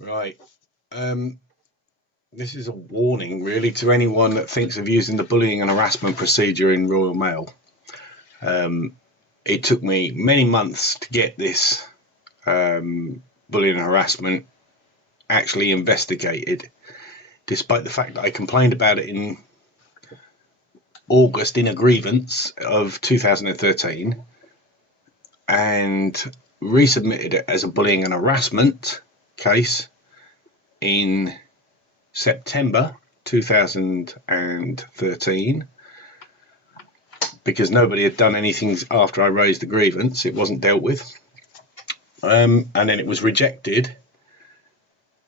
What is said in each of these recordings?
Right. Um, this is a warning, really, to anyone that thinks of using the bullying and harassment procedure in Royal Mail. Um, it took me many months to get this bullying and harassment actually investigated, despite the fact that I complained about it in August in a grievance of 2013 and resubmitted it as a bullying and harassment case in September 2013 because nobody had done anything after I raised the grievance. It wasn't dealt with. And then it was rejected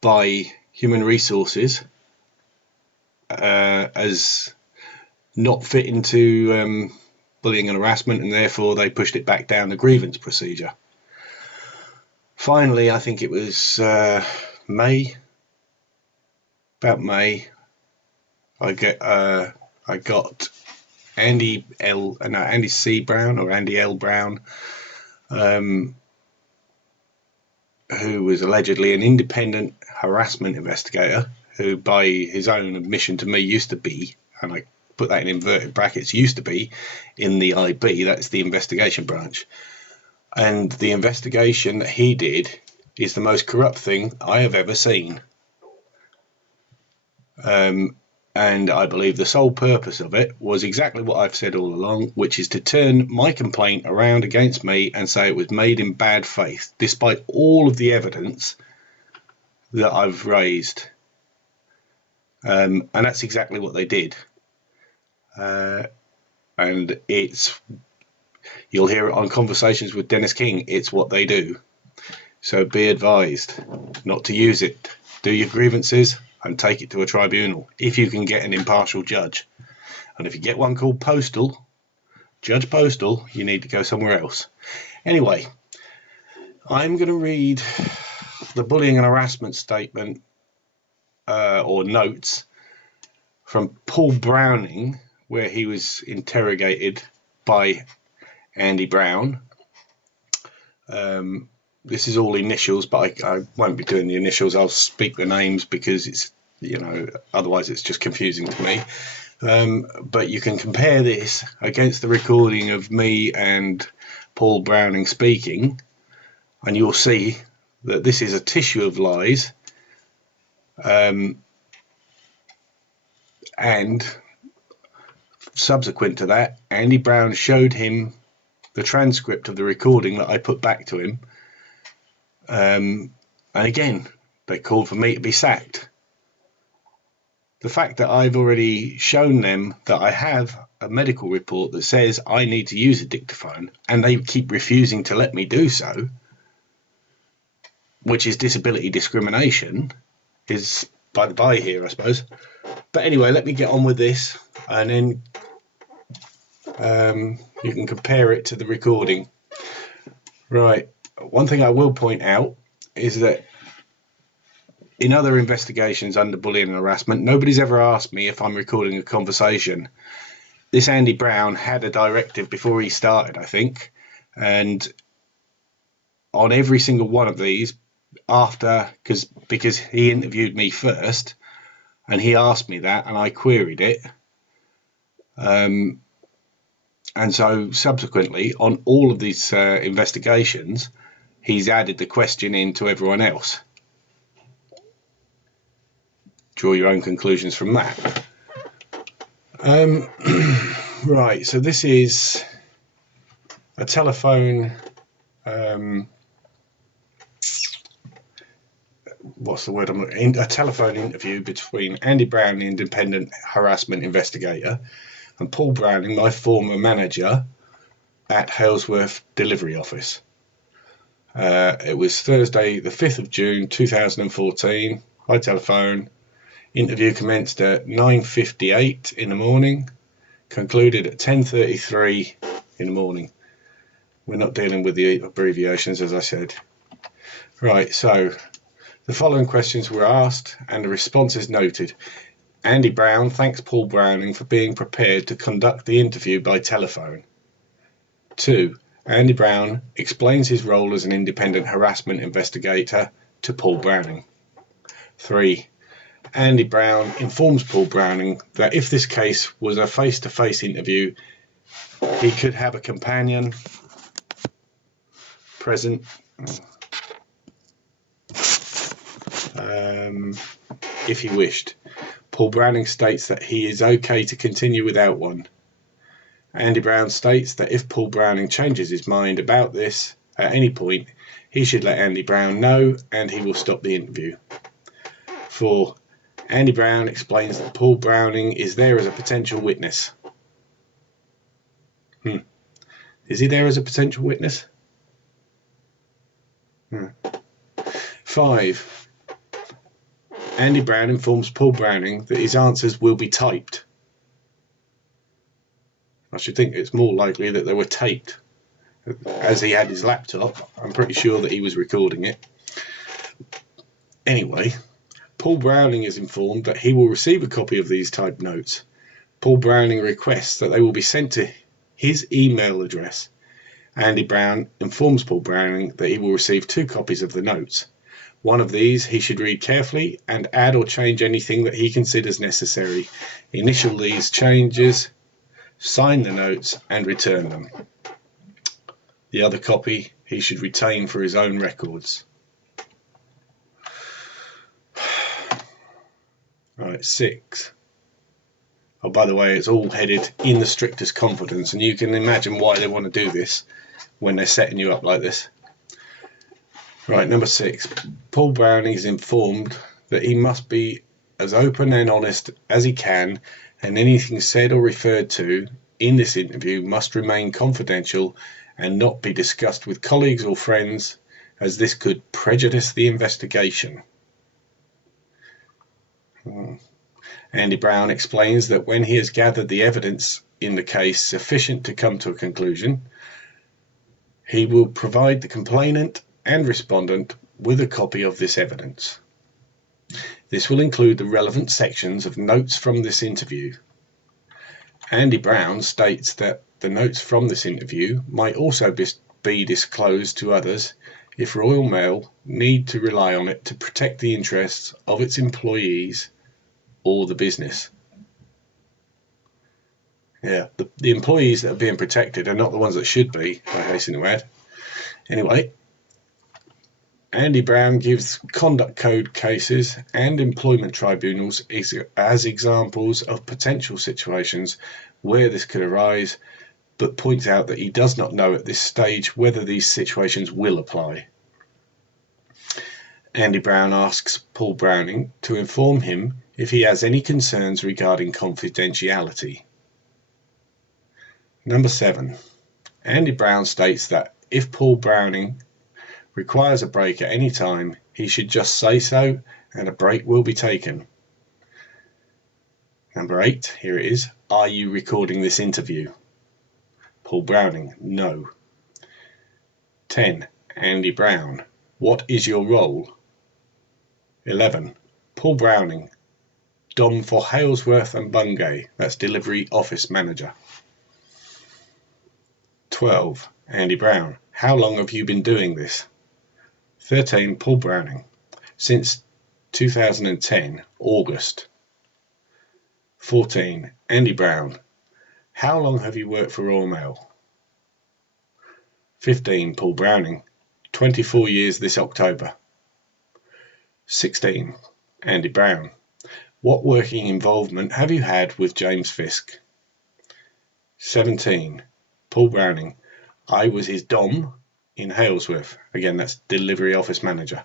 by Human Resources as not fit into bullying and harassment, and therefore they pushed it back down the grievance procedure. Finally, I think it was May, I got Andy C. Brown or Andy L. Brown, who was allegedly an independent harassment investigator, who by his own admission to me used to be, and I put that in inverted brackets, used to be in the IB, that's the investigation branch. And the investigation that he did is the most corrupt thing I have ever seen. And I believe the sole purpose of it was exactly what I've said all along, which is to turn my complaint around against me and say it was made in bad faith, despite all of the evidence that I've raised. And that's exactly what they did. And you'll hear it on Conversations with Dennis King, it's what they do. So be advised not to use it. Do your grievances and take it to a tribunal if you can get an impartial judge. And if you get one called Judge Postal, you need to go somewhere else. Anyway, I'm going to read the bullying and harassment statement or notes from Paul Browning, where he was interrogated by Andy Brown. This is all initials, but I won't be doing the initials. I'll speak the names because it's, otherwise it's just confusing to me. But you can compare this against the recording of me and Paul Browning speaking, and you'll see that this is a tissue of lies. And subsequent to that, Andy Brown showed him the transcript of the recording that I put back to him. And again, they called for me to be sacked. The fact that I've already shown them that I have a medical report that says I need to use a dictaphone, and they keep refusing to let me do so, which is disability discrimination, is by the by here, I suppose. But anyway, let me get on with this, and then you can compare it to the recording. Right. One thing I will point out is that in other investigations under bullying and harassment, nobody's ever asked me if I'm recording a conversation. This Andy Brown had a directive before he started, I think, and on every single one of these, because he interviewed me first, and he asked me that, and I queried it. And so subsequently, on all of these investigations, he's added the question in to everyone else. Draw your own conclusions from that. Right, so this is a telephone, what's the word I'm looking for? A telephone interview between Andy Brown, the independent harassment investigator, and Paul Browning, my former manager at Halesworth Delivery Office. It was Thursday, the 5th of June, 2014, by telephone. Interview commenced at 9:58 in the morning, concluded at 10:33 in the morning. We're not dealing with the abbreviations, as I said. Right, so the following questions were asked and the responses noted. Andy Brown thanks Paul Browning for being prepared to conduct the interview by telephone. 2. Andy Brown explains his role as an independent harassment investigator to Paul Browning. 3. Andy Brown informs Paul Browning that if this case was a face-to-face interview, he could have a companion present if he wished. Paul Browning states that he is okay to continue without one. Andy Brown states that if Paul Browning changes his mind about this at any point, he should let Andy Brown know and he will stop the interview. 4. Andy Brown explains that Paul Browning is there as a potential witness. Is he there as a potential witness? 5. Andy Brown informs Paul Browning that his answers will be typed. I should think it's more likely that they were taped. As he had his laptop, I'm pretty sure that he was recording it. Anyway, Paul Browning is informed that he will receive a copy of these typed notes. Paul Browning requests that they will be sent to his email address. Andy Brown informs Paul Browning that he will receive 2 copies of the notes. One of these he should read carefully and add or change anything that he considers necessary. Initial these changes, sign the notes and return them. The other copy he should retain for his own records. Right, 6. Oh, by the way, it's all headed in the strictest confidence, and you can imagine why they want to do this when they're setting you up like this. Right, number 6. Paul Browning is informed that he must be as open and honest as he can, and anything said or referred to in this interview must remain confidential and not be discussed with colleagues or friends, as this could prejudice the investigation. Andy Brown explains that when he has gathered the evidence in the case sufficient to come to a conclusion, he will provide the complainant and respondent with a copy of this evidence. This will include the relevant sections of notes from this interview. Andy Brown states that the notes from this interview might also be disclosed to others if Royal Mail need to rely on it to protect the interests of its employees or the business. Yeah, the employees that are being protected are not the ones that should be, I hasten to add. Anyway, Andy Brown gives conduct code cases and employment tribunals as examples of potential situations where this could arise, but points out that he does not know at this stage whether these situations will apply. Andy Brown asks Paul Browning to inform him if he has any concerns regarding confidentiality. Number 7. Andy Brown states that if Paul Browning requires a break at any time, he should just say so and a break will be taken. Number 8, here it is. Are you recording this interview? Paul Browning, no. 10. Andy Brown, what is your role? 11. Paul Browning, Dom for Halesworth and Bungay, that's delivery office manager. 12. Andy Brown, how long have you been doing this? 13. Paul Browning, since 2010, August. 14. Andy Brown, how long have you worked for Royal Mail? 15. Paul Browning, 24 years this October. 16. Andy Brown, what working involvement have you had with James Fisk? 17. Paul Browning, I was his Dom in Halesworth. Again, that's delivery office manager.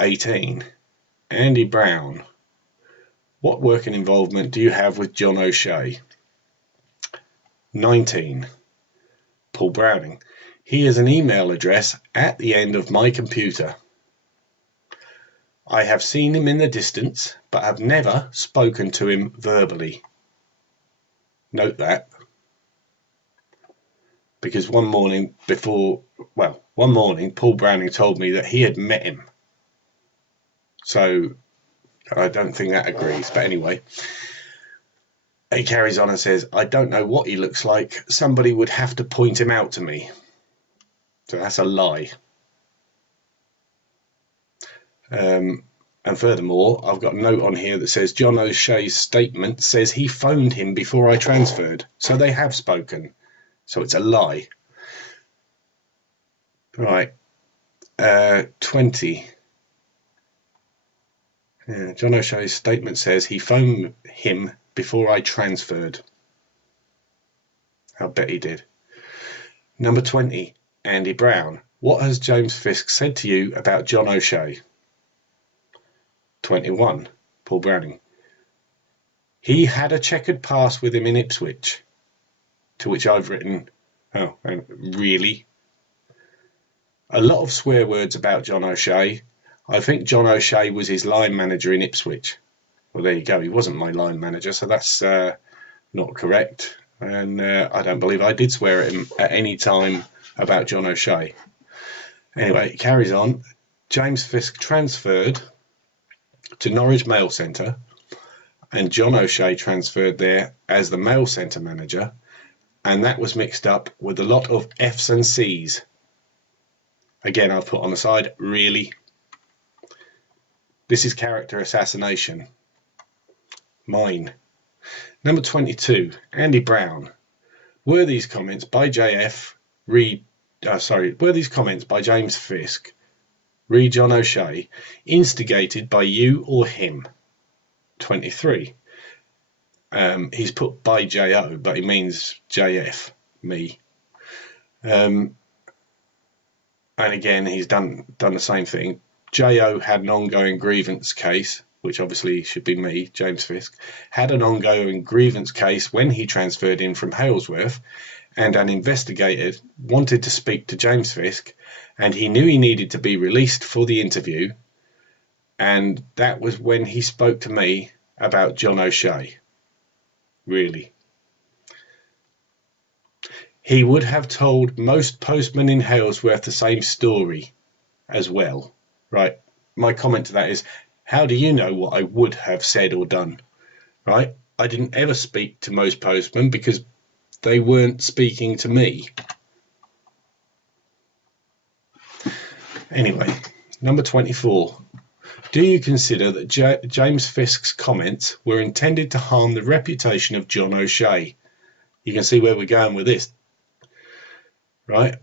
18. Andy Brown, what working involvement do you have with John O'Shea? 19. Paul Browning, he has an email address at the end of my computer. I have seen him in the distance, but have never spoken to him verbally. Note that. Because one morning, Paul Browning told me that he had met him. So I don't think that agrees, but anyway. He carries on and says, I don't know what he looks like. Somebody would have to point him out to me. So that's a lie. And furthermore, I've got a note on here that says John O'Shea's statement says he phoned him before I transferred. So they have spoken. So it's a lie. Right. 20. Yeah, John O'Shea's statement says he phoned him before I transferred. I'll bet he did. Number 20. Andy Brown. What has James Fisk said to you about John O'Shea? 21. Paul Browning. He had a checkered past with him in Ipswich. To which I've written, oh, really? A lot of swear words about John O'Shea. I think John O'Shea was his line manager in Ipswich. Well, there you go. He wasn't my line manager, so that's not correct. And I don't believe I did swear at him at any time about John O'Shea. Anyway, it carries on. James Fisk transferred to Norwich Mail Centre, and John O'Shea transferred there as the mail centre manager, and that was mixed up with a lot of F's and C's. Again, I've put on the side, really? This is character assassination. Mine. Number 22, Andy Brown. Were these comments by were these comments by James Fisk, re John O'Shea, instigated by you or him? 23. He's put by JO, but he means JF, me. And again, he's done the same thing. JO had an ongoing grievance case, which obviously should be me, James Fisk, had an ongoing grievance case when he transferred in from Halesworth, and an investigator wanted to speak to James Fisk, and he knew he needed to be released for the interview, and that was when he spoke to me about John O'Shea. Really? He would have told most postmen in Halesworth the same story as well. Right? My comment to that is, how do you know what I would have said or done? Right? I didn't ever speak to most postmen because they weren't speaking to me. Anyway, number 24. Do you consider that James Fisk's comments were intended to harm the reputation of John O'Shea? You can see where we're going with this. Right?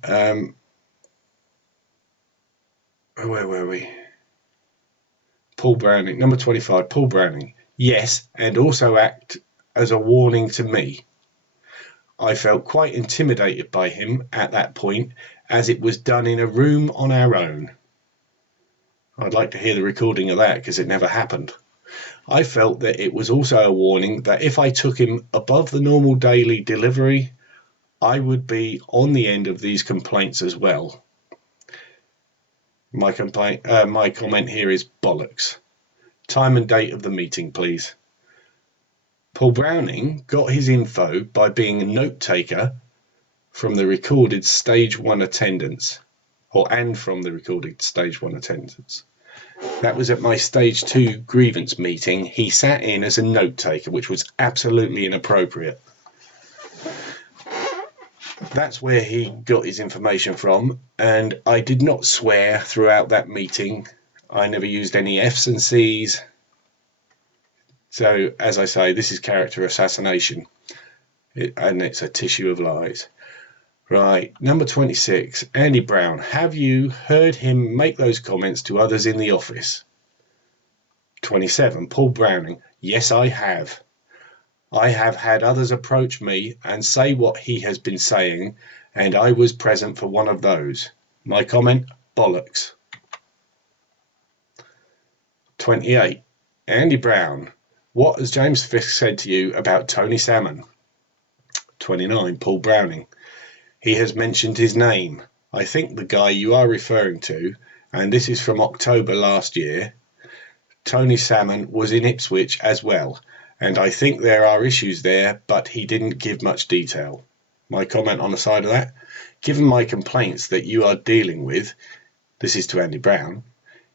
Where were we? Paul Browning. Number 25. Paul Browning. Yes, and also act as a warning to me. I felt quite intimidated by him at that point, as it was done in a room on our own. I'd like to hear the recording of that because it never happened. I felt that it was also a warning that if I took him above the normal daily delivery, I would be on the end of these complaints as well. My comment here is bollocks. Time and date of the meeting, please. Paul Browning got his info by being a note taker from the recorded stage 1 attendance, and from the recorded stage 1 attendance. That was at my stage 2 grievance meeting. He sat in as a note taker, which was absolutely inappropriate. That's where he got his information from, and I did not swear throughout that meeting. I never used any F's and C's. So, as I say, this is character assassination, and it's a tissue of lies. Right, number 26, Andy Brown. Have you heard him make those comments to others in the office? 27, Paul Browning. Yes, I have. I have had others approach me and say what he has been saying, and I was present for one of those. My comment, bollocks. 28, Andy Brown. What has James Fisk said to you about Tony Salmon? 29, Paul Browning. He has mentioned his name. I think the guy you are referring to, and this is from October last year, Tony Salmon was in Ipswich as well, and I think there are issues there, but he didn't give much detail. My comment on the side of that, given my complaints that you are dealing with, this is to Andy Brown,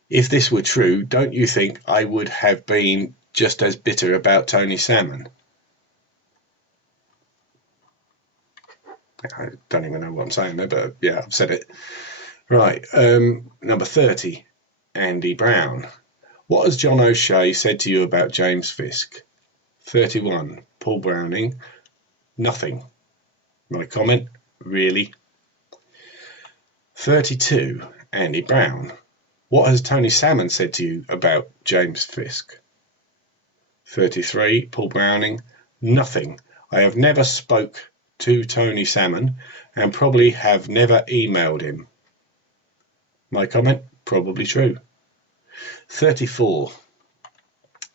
if this were true, don't you think I would have been just as bitter about Tony Salmon? I don't even know what I'm saying there, but yeah, I've said it. Right, number 30. Andy Brown. What has John O'Shea said to you about James Fisk? 31. Paul Browning. Nothing. My comment? Really? 32. Andy Brown. What has Tony Salmon said to you about James Fisk? 33. Paul Browning. Nothing. I have never spoke to Tony Salmon and probably have never emailed him. My comment? Probably true. 34.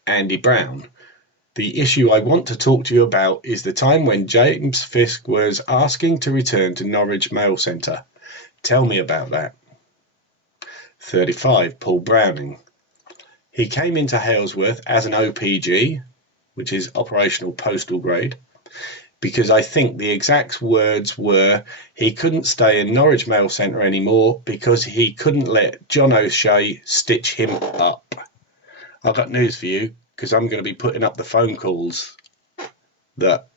Andy Brown. The issue I want to talk to you about is the time when James Fisk was asking to return to Norwich Mail Centre. Tell me about that. 35. Paul Browning. He came into Halesworth as an OPG, which is Operational Postal Grade, because I think the exact words were he couldn't stay in Norwich Mail Centre anymore because he couldn't let John O'Shea stitch him up. I've got news for you, because I'm going to be putting up the phone calls that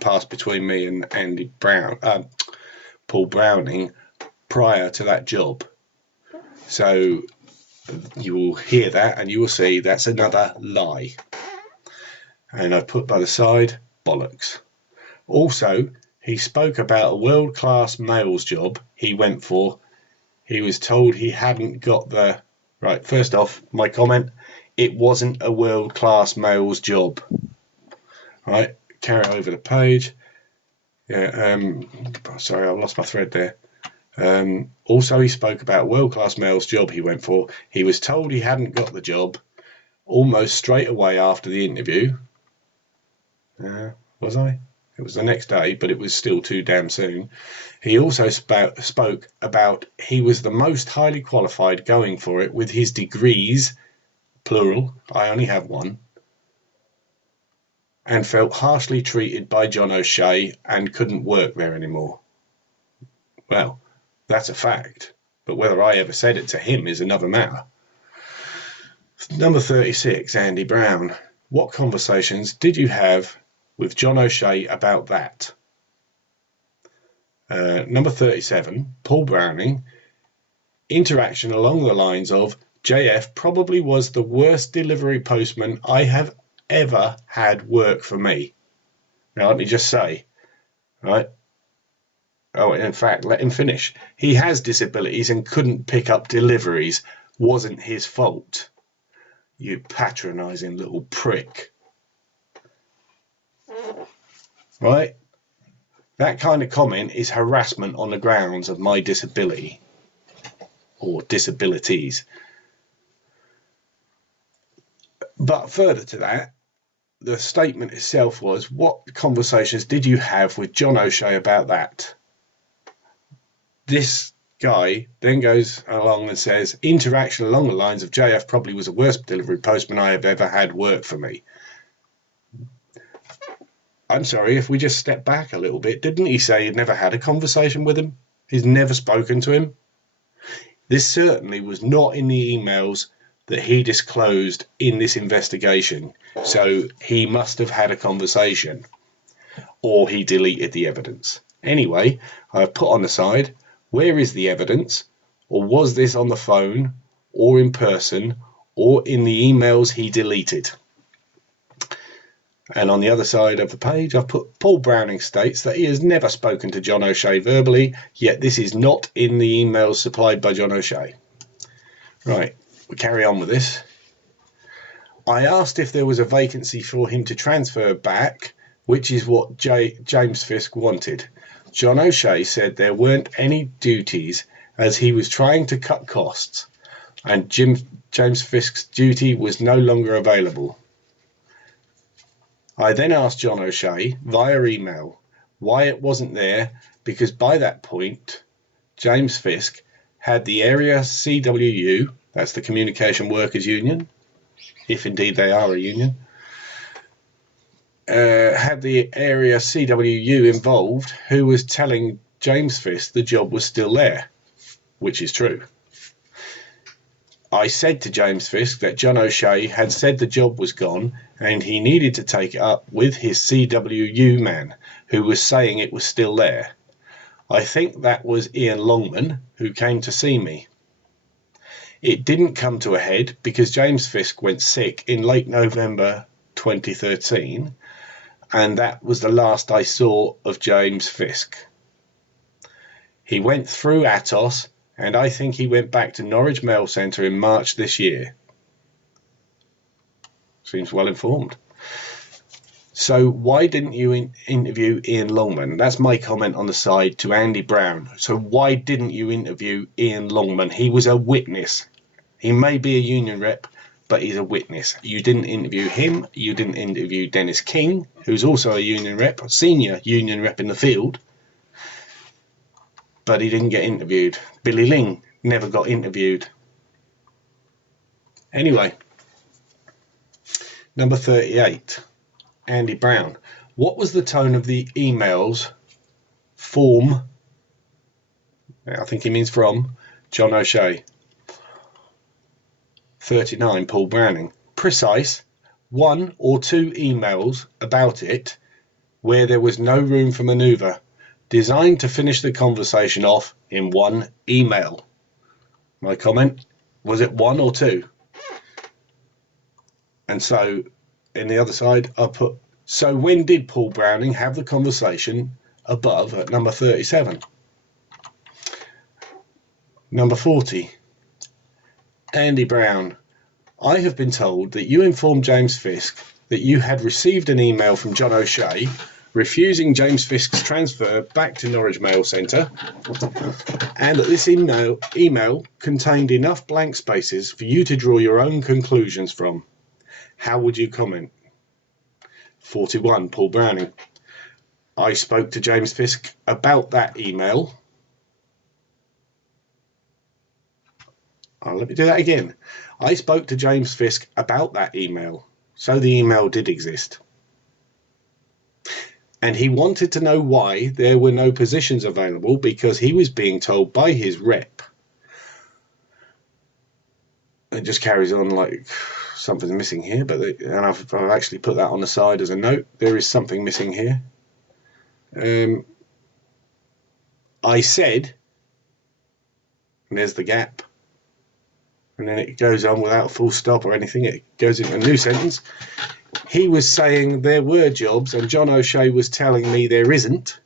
passed between me and Andy Brown, Paul Browning, prior to that job. So you will hear that and you will see that's another lie. And I've put by the side, bollocks. Also, he spoke about a world-class mails job he went for. He was told he hadn't got the... Right, first off, my comment, it wasn't a world-class mails job. Right, carry over the page. Yeah, sorry, I lost my thread there. Also, he spoke about a world-class mails job he went for. He was told he hadn't got the job almost straight away after the interview. Was I? It was the next day, but it was still too damn soon. He also spoke about he was the most highly qualified going for it with his degrees, plural, I only have one, and felt harshly treated by John O'Shea and couldn't work there anymore. Well, that's a fact, but whether I ever said it to him is another matter. Number 36, Andy Brown. What conversations did you have with John O'Shea about that? Number 37, Paul Browning. Interaction along the lines of, JF probably was the worst delivery postman I have ever had work for me. Now let me just say, right? Oh, in fact, let him finish. He has disabilities and couldn't pick up deliveries. Wasn't his fault. You patronising little prick. Right? That kind of comment is harassment on the grounds of my disability. Or disabilities. But further to that, the statement itself was, what conversations did you have with John O'Shea about that? This guy then goes along and says, interaction along the lines of JF probably was the worst delivery postman I have ever had work for me. I'm sorry, if we just step back a little bit, didn't he say he'd never had a conversation with him? He's never spoken to him? This certainly was not in the emails that he disclosed in this investigation. So he must have had a conversation, or he deleted the evidence. Anyway, I've put on the side, where is the evidence? Or was this on the phone, or in person, or in the emails he deleted? And on the other side of the page, I've put Paul Browning states that he has never spoken to John O'Shea verbally, yet this is not in the emails supplied by John O'Shea. Right, we carry on with this. I asked if there was a vacancy for him to transfer back, which is what James Fisk wanted. John O'Shea said there weren't any duties as he was trying to cut costs, and James Fisk's duty was no longer available. I then asked John O'Shea via email why it wasn't there, because by that point James Fisk had the area CWU, that's the Communication Workers Union, if indeed they are a union, had the area CWU involved, who was telling James Fisk the job was still there, which is true. I said to James Fisk that John O'Shea had said the job was gone and he needed to take it up with his CWU man, who was saying it was still there. I think that was Ian Longman, who came to see me. It didn't come to a head because James Fisk went sick in late November 2013, and that was the last I saw of James Fisk. He went through Atos, and I think he went back to Norwich Mail Centre in March this year. Seems well informed. So why didn't you interview Ian Longman? That's my comment on the side to Andy Brown. So why didn't you interview Ian Longman? He was a witness. He may be a union rep, but he's a witness. You didn't interview him. You didn't interview Dennis King, who's also a union rep, a senior union rep in the field, but he didn't get interviewed. Billy Ling never got interviewed. Anyway, number 38. Andy Brown. What was the tone of the emails I think he means from John O'Shea? 39. Paul Browning. Precise. 1 or 2 emails about it where there was no room for manoeuvre, designed to finish the conversation off in one email. My comment, was it 1 or 2? And so in the other side, I put, so when did Paul Browning have the conversation above at number 37? Number 40. Andy Brown. I have been told that you informed James Fisk that you had received an email from John O'Shea refusing James Fisk's transfer back to Norwich Mail Centre, and that this email contained enough blank spaces for you to draw your own conclusions from. How would you comment? 41. Paul Browning. I spoke to James Fisk about that email. Let me do that again. I spoke to James Fisk about that email, so the email did exist. And he wanted to know why there were no positions available because he was being told by his rep. It just carries on like something's missing here, and I've actually put that on the side as a note. There is something missing here. I said, and there's the gap, and then it goes on without a full stop or anything. It goes into a new sentence. He was saying there were jobs and John O'Shea was telling me there isn't.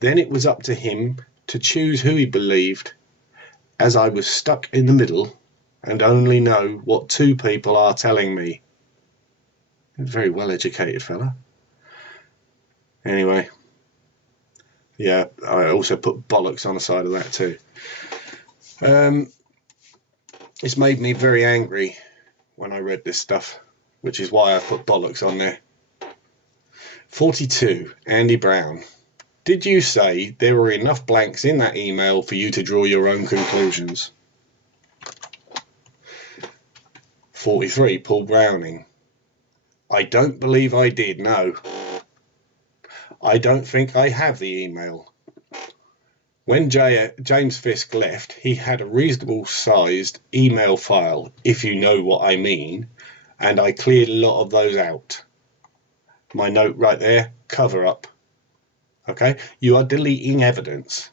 Then it was up to him to choose who he believed, as I was stuck in the middle and only know what 2 people are telling me. Very well educated fella. Anyway, yeah, I also put bollocks on the side of that too. It's made me very angry when I read this stuff, which is why I put bollocks on there. 42. Andy Brown. Did you say there were enough blanks in that email for you to draw your own conclusions? 43. Paul Browning. I don't believe I did, no. I don't think I have the email. When James Fisk left, he had a reasonable sized email file, if you know what I mean, and I cleared a lot of those out. My note right there, cover up. Okay, you are deleting evidence,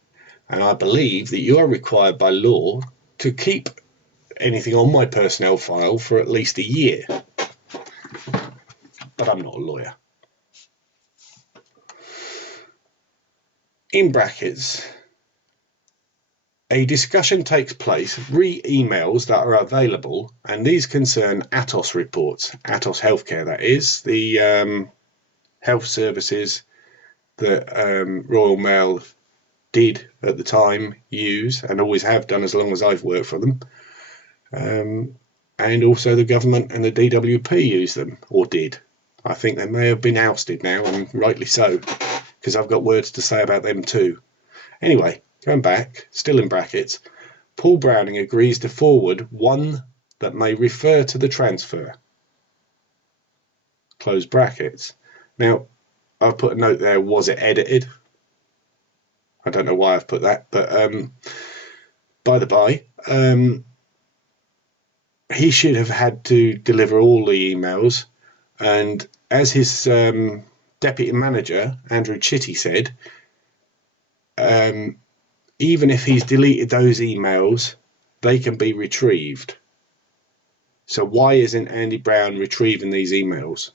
and I believe that you are required by law to keep anything on my personnel file for at least a year. But I'm not a lawyer. In brackets, a discussion takes place re emails that are available, and these concern Atos reports, Atos Healthcare, that is, the health services that Royal Mail did at the time use and always have done as long as I've worked for them. And also the government and the DWP use them, or did. I think they may have been ousted now, and rightly so, because I've got words to say about them too. Anyway, going back, still in brackets, Paul Browning agrees to forward one that may refer to the transfer. Close brackets. Now, I've put a note there, was it edited? I don't know why I've put that, but by the by, he should have had to deliver all the emails, and as his deputy manager, Andrew Chitty, said, even if he's deleted those emails, they can be retrieved. So why isn't Andy Brown retrieving these emails?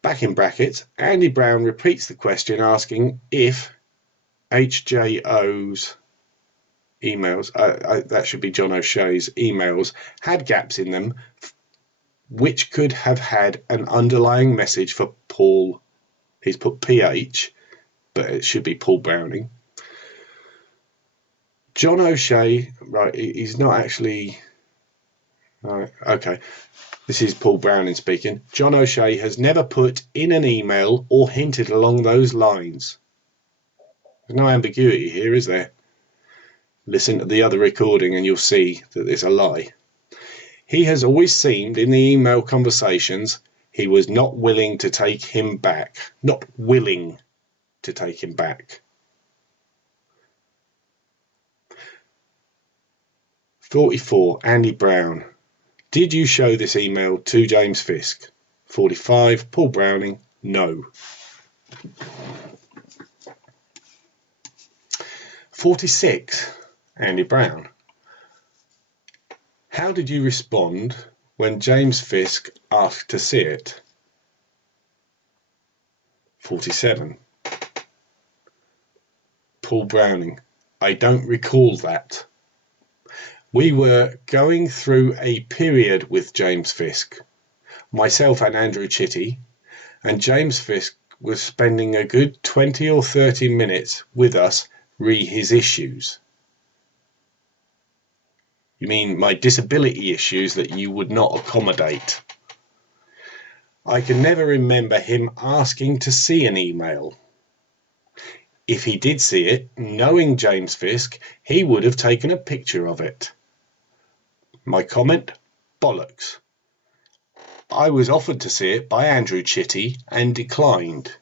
Back in brackets, Andy Brown repeats the question asking if HJO's emails, that should be John O'Shea's emails, had gaps in them which could have had an underlying message for Paul. He's put PH, but it should be Paul Browning. John O'Shea, right, he's not actually... Right, okay. This is Paul Browning speaking. John O'Shea has never put in an email or hinted along those lines. There's no ambiguity here, is there? Listen to the other recording and you'll see that there's a lie. He has always seemed in the email conversations he was not willing to take him back. Not willing to take him back. 44. Andy Brown. Did you show this email to James Fisk? 45. Paul Browning. No. 46. Andy Brown. How did you respond when James Fisk asked to see it? 47. Paul Browning. I don't recall that. We were going through a period with James Fisk, myself and Andrew Chitty, and James Fisk was spending a good 20 or 30 minutes with us re his issues. You mean my disability issues that you would not accommodate? I can never remember him asking to see an email. If he did see it, knowing James Fisk, he would have taken a picture of it. My comment? Bollocks. I was offered to see it by Andrew Chitty and declined.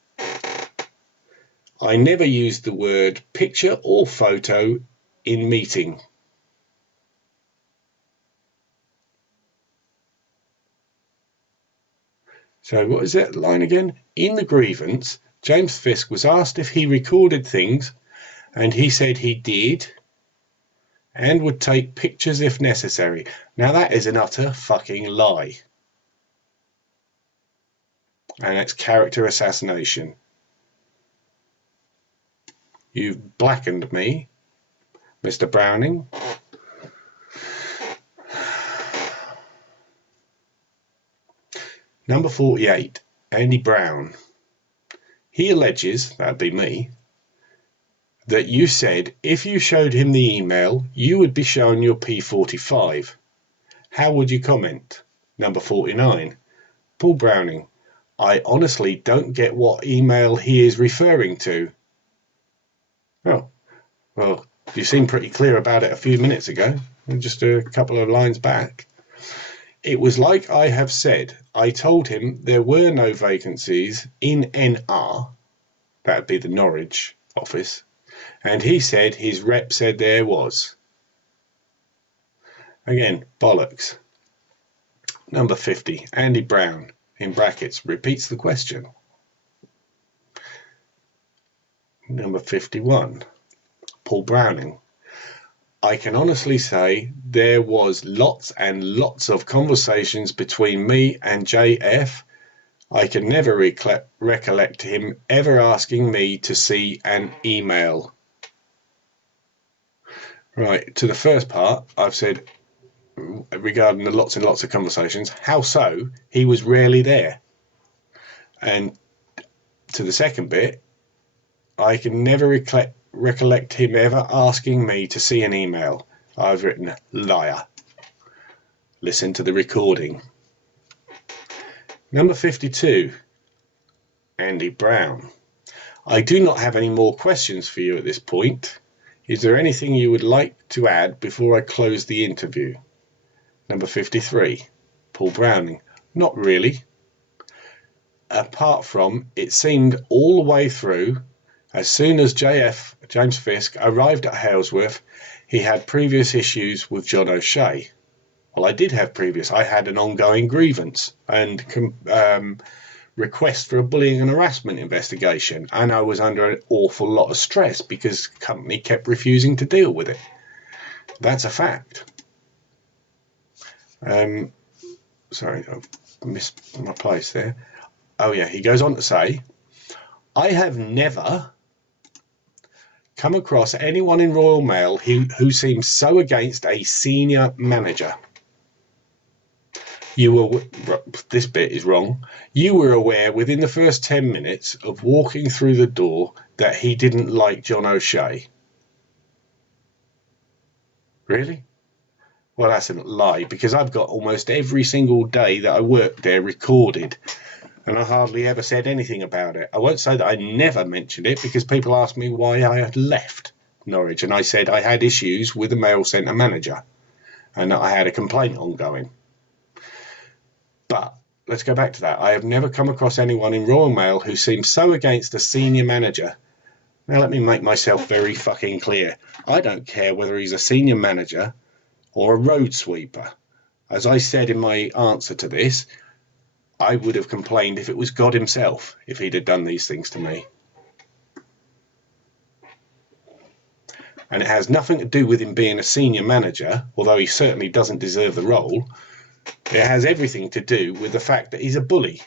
I never used the word picture or photo in meeting. So what is that line again? In the grievance, James Fisk was asked if he recorded things and he said he did and would take pictures if necessary. Now that is an utter fucking lie. And it's character assassination. You've blackened me, Mr. Browning. Number 48, Andy Brown. He alleges, that'd be me, that you said if you showed him the email, you would be shown your P45. How would you comment? Number 49, Paul Browning. I honestly don't get what email he is referring to. Oh, well, you seemed pretty clear about it a few minutes ago, just a couple of lines back. It was like I have said. I told him there were no vacancies in NR, that'd be the Norwich office, and he said his rep said there was. Again, bollocks. Number 50, Andy Brown, in brackets, repeats the question. Number 51, Paul Browning. I can honestly say there was lots and lots of conversations between me and JF. I can never recollect him ever asking me to see an email. Right, to the first part, I've said regarding the lots and lots of conversations, how so? He was rarely there. And to the second bit, I can never recollect him ever asking me to see an email. I've written liar. Listen to the recording. Number 52, Andy Brown. I do not have any more questions for you at this point. Is there anything you would like to add before I close the interview? Number 53, Paul Browning. Not really. Apart from it seemed all the way through, as soon as James Fisk, arrived at Halesworth, he had previous issues with John O'Shea. Well, I did have previous. I had an ongoing grievance and request for a bullying and harassment investigation, and I was under an awful lot of stress because the company kept refusing to deal with it. That's a fact. Sorry, I've missed my place there. Oh yeah, he goes on to say, I have never come across anyone in Royal Mail who seems so against a senior manager. This bit is wrong. You were aware within the first 10 minutes of walking through the door that he didn't like John O'Shea. Really? Well, that's a lie, because I've got almost every single day that I worked there recorded, and I hardly ever said anything about it. I won't say that I never mentioned it, because people asked me why I had left Norwich, and I said I had issues with the mail centre manager and that I had a complaint ongoing. But let's go back to that. I have never come across anyone in Royal Mail who seems so against a senior manager. Now let me make myself very fucking clear. I don't care whether he's a senior manager or a road sweeper. As I said in my answer to this, I would have complained if it was God himself if he'd have done these things to me. And it has nothing to do with him being a senior manager, although he certainly doesn't deserve the role. It has everything to do with the fact that he's a bully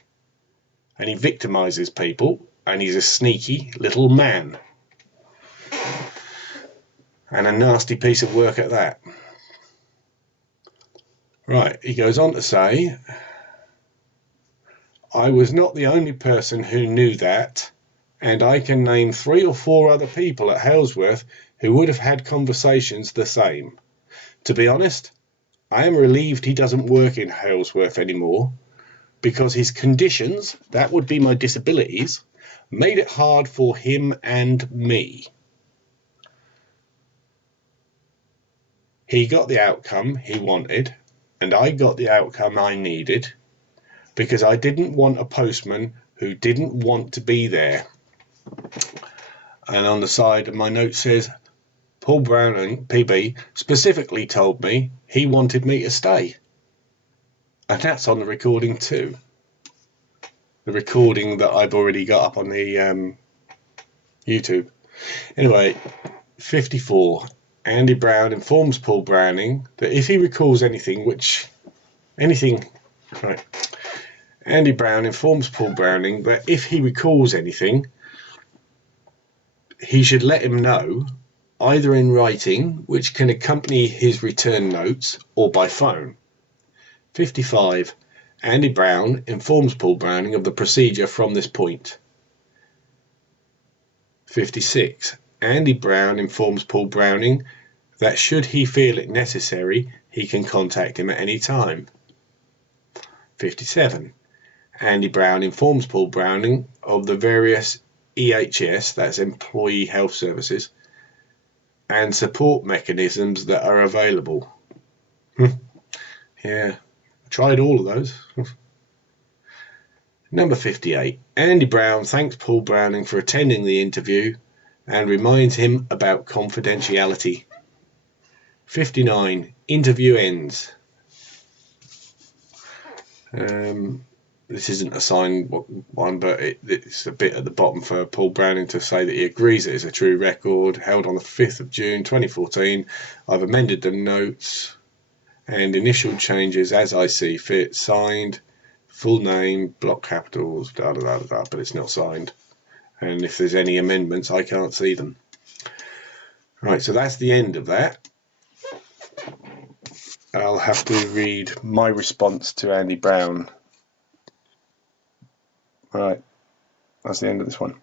and he victimises people and he's a sneaky little man. And a nasty piece of work at that. Right, he goes on to say, I was not the only person who knew that, and I can name 3 or 4 other people at Halesworth who would have had conversations the same. To be honest, I am relieved he doesn't work in Halesworth anymore, because his conditions, that would be my disabilities, made it hard for him and me. He got the outcome he wanted, and I got the outcome I needed, because I didn't want a postman who didn't want to be there. And on the side of my note says, Paul Browning, PB, specifically told me he wanted me to stay. And that's on the recording too. The recording that I've already got up on the YouTube. Anyway, 54. Andy Brown informs Paul Browning that if he recalls anything, right. Andy Brown informs Paul Browning that if he recalls anything, he should let him know, either in writing, which can accompany his return notes, or by phone. 55. Andy Brown informs Paul Browning of the procedure from this point. 56. Andy Brown informs Paul Browning that should he feel it necessary, he can contact him at any time. 57. Andy Brown informs Paul Browning of the various EHS, that's Employee Health Services, and support mechanisms that are available. Yeah, I tried all of those. Number 58. Andy Brown thanks Paul Browning for attending the interview and reminds him about confidentiality. 59. Interview ends. This isn't a signed one, but it's a bit at the bottom for Paul Browning to say that he agrees it is a true record, held on the 5th of June 2014. I've amended the notes and initial changes as I see fit. Signed, full name, block capitals, da da da da, but it's not signed. And if there's any amendments, I can't see them. Right, so that's the end of that. I'll have to read my response to Andy Brown. Right, that's the end of this one.